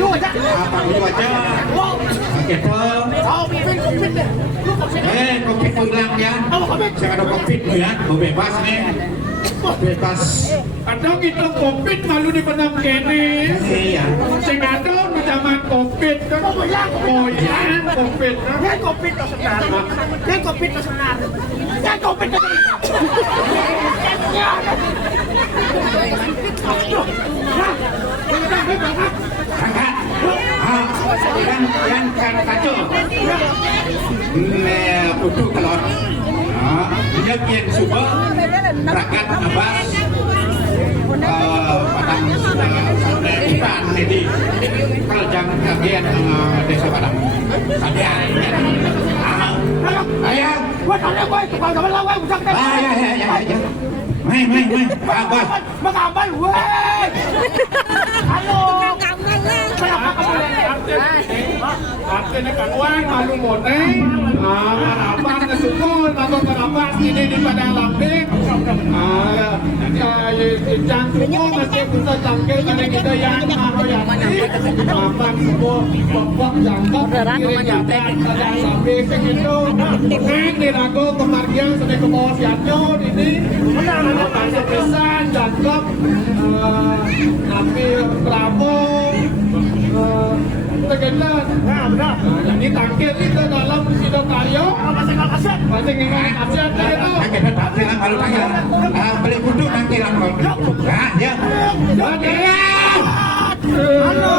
Apa dulu aja? Gitu. Covid pulang ya. Jangan ada covid lu ya. Mau bebas nih. Bebas. Kadang kita covid malu di benang kene. Iya. Sing ada di zaman covid kan. Boyan covid. Yan COVID na senar. Yan COVID na senar. Yan COVID na senar. Kakak. Kan kacau. Putu kelot. Dia kian subuh. Rakat abas. Padang sampai ikan jadi kalau jangan kagian desa Padang sampai ayah Wah, tanya gue, kalau dapat lawan, usah kita. ya mai abas Mengambal, weh. Halo. Kenapa kamu Artinya kan uang malu moneng. Apa ke sukul, apa kenapa ini di Padang Lambing. Jangan semua masih bisa cangkir karena kita yang mau yang makan semua pokok jangkau kiri jalan Padang Lambing begitu. Neng di ragu kemargian sedih ke bawah siatnya ini. Apa sepesan jangkau ambil pelabung. Tegelan. benar. Jadi tangkir itu dalam sidang kayu. Masih nggak kasihan. Masih nggak kasihan itu. kakek bilang kalau tanya beli kudu nanti lah kalau beli kudu ya Halo.